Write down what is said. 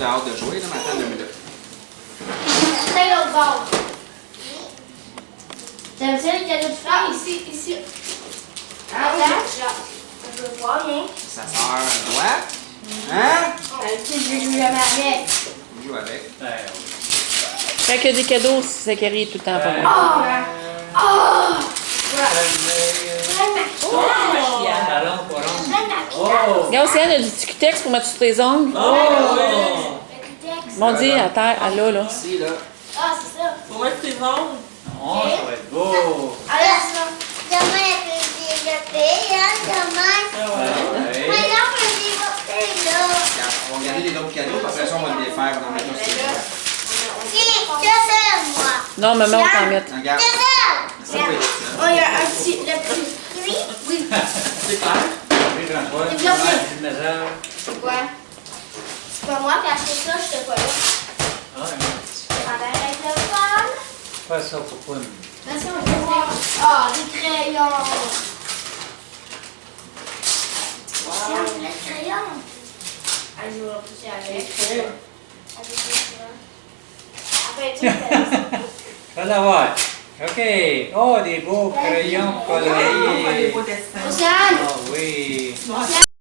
tu as hâte de jouer, là, mais attends 2 minutes. C'est l'autre bord. T'aimes ça les cadeaux de fleurs? Ici. Ah, là. Je veux voir, hein? Ça sort à droite. Hein? Tu sais, je vais jouer avec. On joue avec. Quand il y a des cadeaux, c'est Zachary tout le temps pas moi. Oh! Regarde, Océane a du Ticutex pour mettre sur tes ongles. Mon Dieu, à terre, à là. Ici, là. Ah, c'est ça. Pour mettre tes ongles. Oh, ça va être beau. Ah, là, c'est ça. Demain, il peut développer, hein, demain. Ouais. Maintenant, on peut développer, là. Regarde, on va garder les autres cadeaux, puis après ça, on va le défaire. On va en mettre un sur le droit. Si, deux seuls, moi. Non, maman, on t'en met. Regarde. Deux seuls. Ça peut être ça. Oh, il y a un petit, le petit. Oui? Oui. C'est clair? Oui, François, tu vas mettre une maison. C'est quoi? C'est pas moi qui ai acheté ça, j'étais pas là. Ah, Ça va être le fun. pas ça pour toi. Merci, on peut voir. Ah, des crayons. Tiens, le crayon. Ah, je vais pousser avec. Avec ça. Après, tu fais Va l'avoir. OK. Oh, des beaux crayons colorés. Des beaux dessins. Océane! Ah oui.